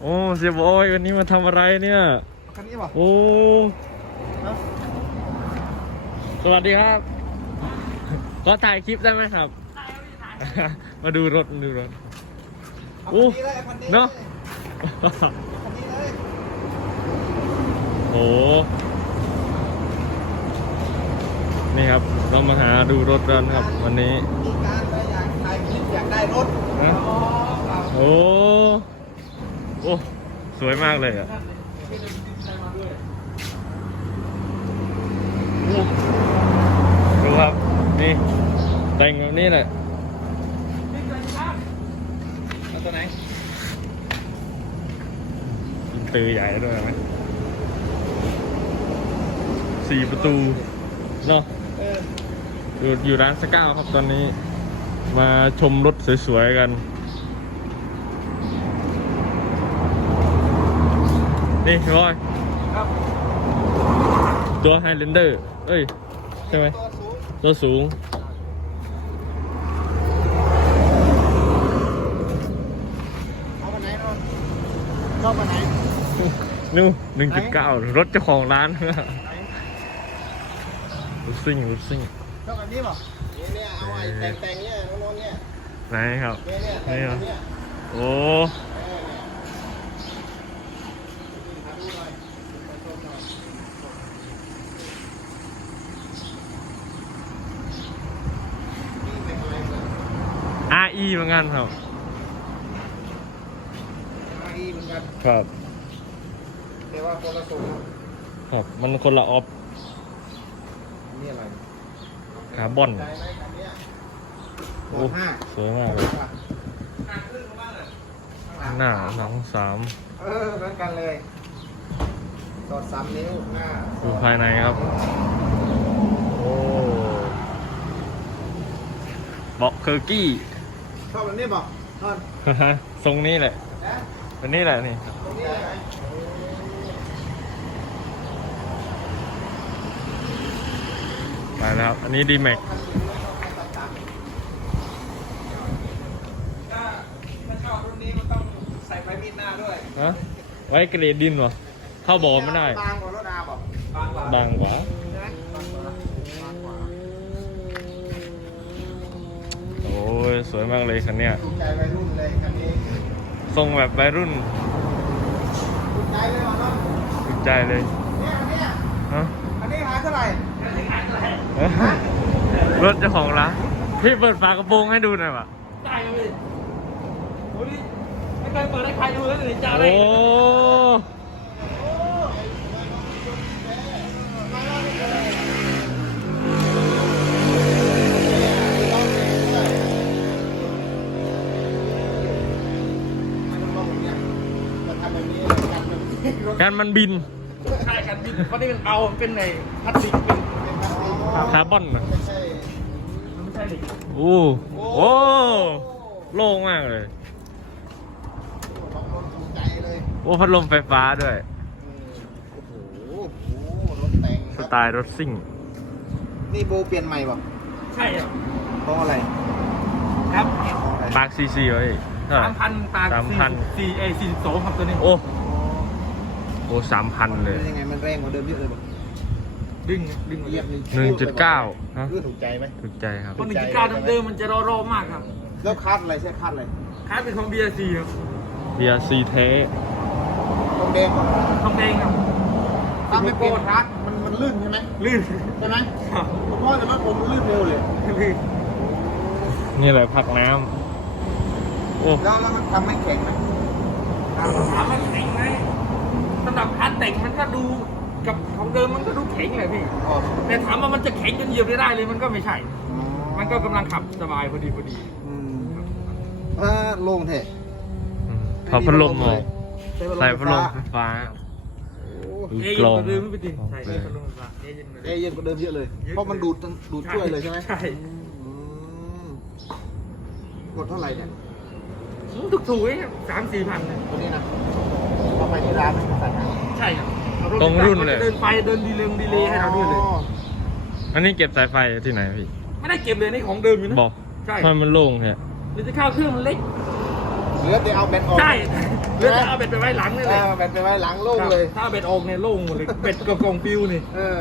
โอ้เสียบอยวันนี้มาทำอะไรเนี่ยคันนี้ป่ะโอ้สวัสดีครับ ก็ถ่ายคลิปได้ไหมครับ มาดูรถมาดูรถเอาโอ้คันนี้เลยคันนี้เนอะคันนี้เลยโอ้นี่ครับเรามาหาดูรถกันครับ วันนี้มีการเลยอยากถ่ายคลิปอยากได้รถฮะอ๋อครับโอ้โอ้ สวยมากเลยอะโอ้ดูครับ นี่ แต่งแบบนี้แหละเอาตัวไหนตือใหญ่ด้วยไหมสี่ประตูเนาะเอออยู่อยู่ร้านสก้าวครับตอนนี้ มาชมรถสวยๆกัน นี่พี่บอยครับตัวไฮเลนเดอร์เอ้ย ใช่ไหมตัวสูงตัวสูง เอาไปไหนนอนชอบไปไหนนู่หนึ่งจุดเก้ารถเจ้าของร้านรถซิ่งรถซิ่งชอบแบบนี้ป่ะเนี่ยเนี่ยเอาไอ้แต่งแต่งๆเนี่ยน้องๆเนี่ยไหนครับเนี่ยเนี่ยแต่งแบบเนี่ย โอ้ เออเนี่ยหาดูหน่อยไปชมหน่อยนี่เป็นอะไรเนี่ย RE เหมือนกันครับ RE เหมือนกัน ครับ แต่ว่าคนละสูงครับ มันคนละออฟนี่อะไรคาร์บอนใจไหมคันเนี้ยโอ้หมดห้าสวยมากเลยหนักขึ้นมากเลยข้างหน้าหนังสามเออเหมือนกันเลยตอดสามนิ้วหน้าดูภายในครับ โอ้เบอกเคอร์กี้ช อบแบบนี้บอกนอนทรงนี้แหละนะอันนี้แหละนี่ ตรงนี้เลยไหมไปแล้วครับ อันนี้ดีแม็กถ้าถ้าชอบรุ่นนี้มันต้องใส่ไฟมีดหน้าด้วยฮะไว้เกรดดินวะเข้าบอไม่ได้ บางกว่ารถอาบอกบางกว่าดังกว่า ใช่ไหมบางกว่าบางกว่า โอ้ย ส วยมากเลยคันเนี้ยถูกใจวัยรุ่นเลยคันนี้ทรงแบบวัยรุ่นถูกใจเลยเหรอเนาะถูกใจเลยเนี่ยอันเนี้ยฮะอันนี้หายเท่าไหร่รถเจ้าของร้านพี่เปิดฝากระโปรงให้ดูหน่อยวะได้ครับพี่โอ้ยไม่เคยเปิดให้ใครดูเลยจะอะไรโอ้ การมันบินใช่ครับพี่เพราะนี่มันเบาเป็นในพลาสติกเป็นคาร์บอนนะไม่ใช่มันไม่ใช่เหล็กโอ้โอ้โล่งมากเลยของรถถูกใจเลยโอ้พัดลมไฟฟ้าด้วยโอ้โหรถแต่งสไตล์รถซิ่ง นี่โบเปลี่ยนใหม่ป่ะใช่ครับเพราะอะไร ครับปากซีซีไว้เท่าไหร่สามพันตาสามพันสี่เอสี่สองครับตัวนี้ โอ้ โอ้สามพันเลยเป็นยังไงมันแรงกว่าเดิมเยอะเลยป่ะดึงดึงเหยียบหนึ่งจุดเก้าฮะคือถูกใจไหมถูกใจครับคนหนึ่งจุดเก้าเดิมๆมันจะรอๆมากครับ แล้วคัดอะไรใช่คัดอะไรคล้ายเป็นของ BRC ครับเบียร์ซีเทตรงแดงป่ะทองแดงครับถ้าไม่เปลี่ยนคัดมันมันลื่นใช่ไหมลื่นใช่ไหมครับผมว่าแต่ว่าผมมันลื่นเร็วเลยลื่นนี่แหละผักน้ำโอ้แล้วแล้วมันทำให้แข็งไหมถามว่าแข็งไหม สำหรับคันแต่งมันก็ดูกับของเดิมมันก็ดูแข็งเลยพี่อ๋อแต่ถามว่ามันจะแข็งจนเหยียบไม่ได้เลยมันก็ไม่ใช่ มันก็กำลังขับสบายพอดีพอดี อืมเออโล่งเถอะอืมถอดพัดลมออกใส่พัดลมไฟฟ้าโอ้ดูเอ๊ยกลองเย็นกว่าเดิมไม่ติดออกใช่เลเอ๊ยยพัดลมไฟฟ้าเอ๊ยเย็นกว่าเอเดิม เย็นกว่าเดิมเยอะเลยเพราะมันดูดดูดช่วยเลยใช่ไหมใช่อืมกดเท่าไหร่เนี่ย ถูกถูกๆเองสามสี่พันเลยตัวนี้นะ เอาไปที่ร้านไหมใส่ให้ใช่ครับเอาตรงรุ่นเลย เดินไปเดินดีเลงดีเลย์ให้เราด้วยเลยอ๋ออันนี้เก็บสายไฟที่ไหนพี่ ไม่ได้เก็บเลยนี่ของเดิมอยู่นะบอกใช่ทำไมมันโล่งเนี่ยเดี๋ยวจะเข้าเครื่องมันเล็กเหลือแต่เอาแบตออกใช่เลือดเอาเบ็ดไปไว้หลังนี่เอเลยอแบตไปไว้หลังโล่งเลย ถ้าเอาเบ็ดออกเนี่ยโล่งหมดเลยเบ็ดกับกล่องฟิวนี่เออ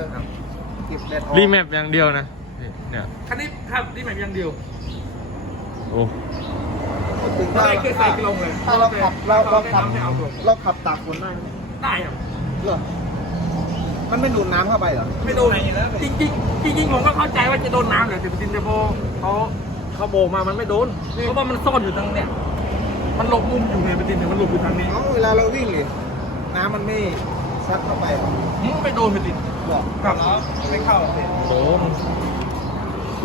เก็บแบตออกรีแมปอย่างเดียวนะนี่เนี่ยคันนี้ครับนี่แบบอย่างเดียว โอ้พูด ถึงไม่ว่าได้เคยใส่กลงเลยถ้าเราขับเราเราขับไม่เอากลงเราขับตากฝนได้ไหมได้ครับเหรอมันไม่ดูดน้ำเข้าไปเหรอไม่โดนจริงจริงๆจริงๆผมก็เข้าใจว่าจะโดนน้ำแหละแต่จริงๆแต่พอเขาเขาโบกมามันไม่โดนเพราะว่ามันซ่อนอยู่ตรงเนี้ยมันหลบมุมอยู่ไงเป็นจริงๆมันหลบอยู่ทางนี้เอ้าเวลาเราวิ่งเลยน้ำมันไม่ซัดเข้าไปเหรอมันไม่โดนเป็นจริงหรอครับไม่เข้าเลยโห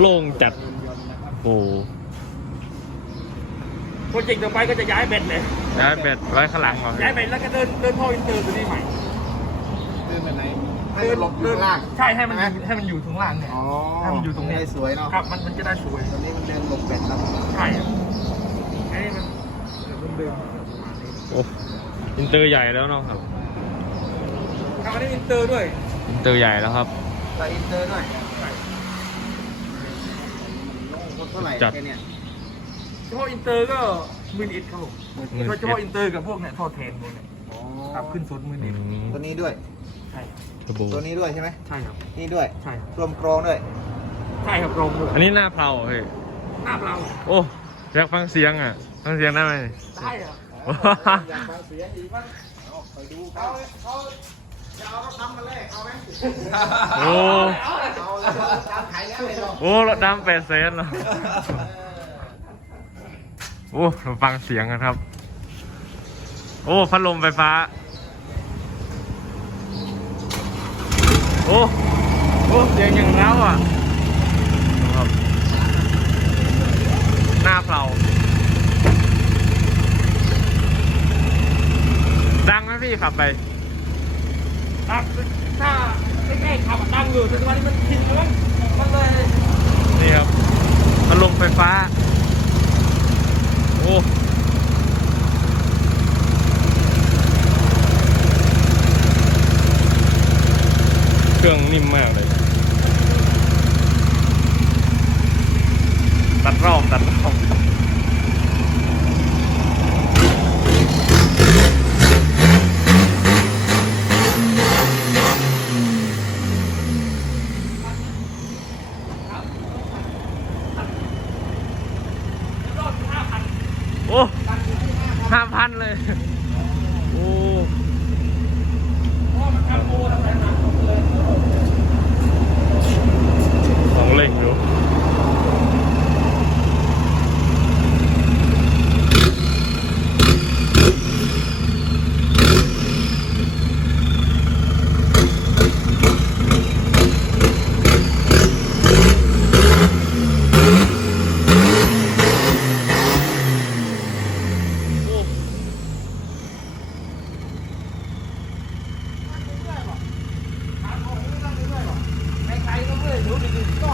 โล่งจัดโอ้ โปรเจกต์ต่อไปก็จะย้ายเบ็ดเลยย้ายแบตไว้ข้างหลังเหรอย้ายเบ็ดแล้วก็เดินเดินท่ออินเตอร์ตัวนี้ใหม่เดินไปไหนให้มันหลบอยู่ข้างล่างใช่ให้มันใช่ไหมให้มันอยู่ข้างล่างเนี่ยอ๋อให้มันอยู่ตรงนี้ให้สวยเนาะครับมันมันจะได้สวยตอนนี้มันเดินหลบแบตแล้วใช่ครับไอ้นี่มันเดิมโอ้อินเตอร์ใหญ่แล้วเนาะครับๆครับอันนี้อินเตอร์ด้วยอินเตอร์ใหญ่แล้วครับใส่อินเตอร์หน่อยลงคนเท่าไหร่จัดแค่ เนี่ยเฉพาะอินเตอร์ก็หมื่นอิดครับผมหมื่นเฉพาะอินเตอร์กับพวกเนี่ยท่อแทนพวกเนี่ยอ๋อครับขึ้นสุดหมื่นอือิดมตัวนี้ด้วย ใช่ครับเทอร์โบตัวนี้ด้วยใช่ไหมใช่ครับนี่ด้วย ใช่ครับรวมกรองด้วย ใช่ครับโรงด้วยอันนี้หน้าเพลาเหรอเฮ้ยหน้าเราโอ้อยากฟังเสียงอะฟังเสียงได้ไหม ได้ครับอยากฟังเสียงอีกมั้ยเอาไปดูเขาเขาจะเอารถทำมาแลกเอาไหมโอ้เอาเลยตามขายแล้วเลยเนาะ โอ้รถดำแปดเซนเหรอ โอ้เราฟังเสียงกันครับ โอ้พัดลมไฟฟ้า โอ้ โอ้ เสียงอย่างแล้วอะดูครับ หน้าเพลาดังไหมพี่ขับไปครับถ้าไม่ใช่ขับดังอยู่แต่วันนี้มันชินแล้วมันเลย นี่ครับพัดลมไฟฟ้า โอ้เครื่องนิ่มมากเลย ตัดรอบตัดรอบ รอบห้าพัน โอ้ห้าพันเลย โอ้ เพราะมันทำโมทำอะไรมาเลย ของเล่งอยู่โอ้ ไม่ใครก็ไม่รู้จริงๆก็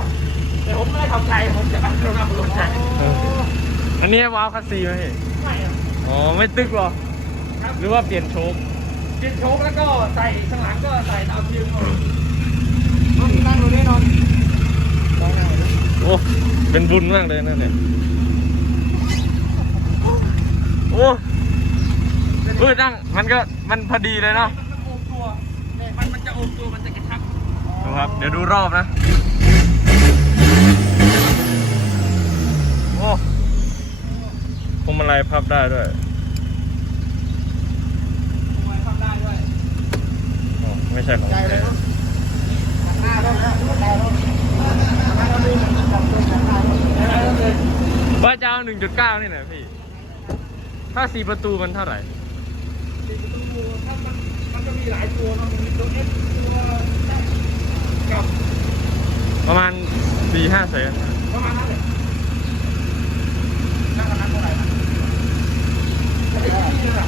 แต่ผมไม่ได้ทำใจผมจะตั้งโรงงานลงใจ เอออั นนี้ว้าวคัสซีไหมพี่ไม่อะอ๋อไม่ตึกหรอ ครับหรือว่าเปลี่ยนโชคกินโชกแล้วก็ใส่ข้างหลังก็ใส่ดาวเทียมนอนนั่งดูนี่นอนนอนนั่งดูโอ้เป็นบุญมากเลยนั่นเนี่ยโอ้เออนั่งมันก็มันพอดีเลยเนาะมันโอมตัวมันมันจะโอมตัวมันจะกระชับดูครับ เดี๋ยวดูรอบนะ โอ้ พวงมาลัยพับได้ด้วยมวยทำได้ด้วยอ๋อไม่ใช่ของใจเลยเนาะหน้าต้องนะหัวใจต้องหน้าต้องดูจับตัวจับหน้าต้องว่าจะเอาหนึ่งจุดเก้านี่แหละพี่ ถ้าสี่ประตูมันเท่าไหร่สี่ประตูถ้ามันมันก็มีหลายตัวนะมันมีตัวเอสตัวกับ ประมาณสี่ห้าแสนประมาณนั้นเลยนั่งกันนั้นเท่าไหร่นะไอ้ที่นี่น่ะ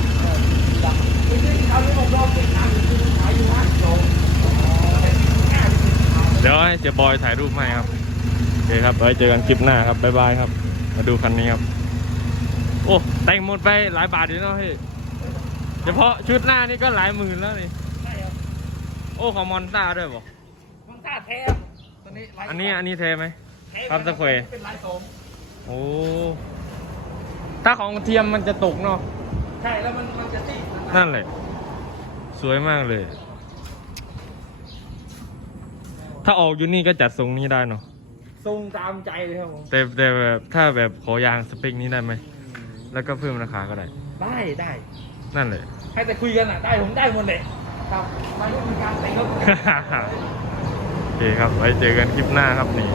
ไอ้ที่เอาเรื่องของรอบเป็นทางอยู่ที่ขายอยู่ห้าสิบโลห้าสิบ เดี๋ยวให้เสียบอยถ่ายรูปให้ครับโอเคครับไว้เจอกันคลิปหน้าครับบ๊ายบายครับ มาดูคันนี้ครับ โอ้แต่งหมดไปหลายบาทอยู่เนาะพี่เฉพาะชุดหน้านี่ก็หลายหมื่นแล้วนี่โอ้ของมอนต้าด้วยบอกมันกล้าแท้ตัวนี้อันนี้อันนี้เทไหมท้ครับสแควร์เป็นลายโสมโอ้ถ้าของเทียมมันจะตกเนาะใช่แล้วมันมันจะติดนั่นแหละสวยมากเลย ถ้าออกอยู่นี่ก็จัดทรงนี้ได้เนาะทรงตามใจเลยครับผมแต่แต่แบบถ้าแบบขอยางสเปคนี้ได้ไหม แล้วก็เพิ่มราคาก็ได้ ได้ได้นั่นแหละให้แต่คุยกันอะได้ผมได้หมดเลยครับมันไม่มีการแต่งรถ โอเคครับ ไว้เจอกันคลิปหน้าครับนี่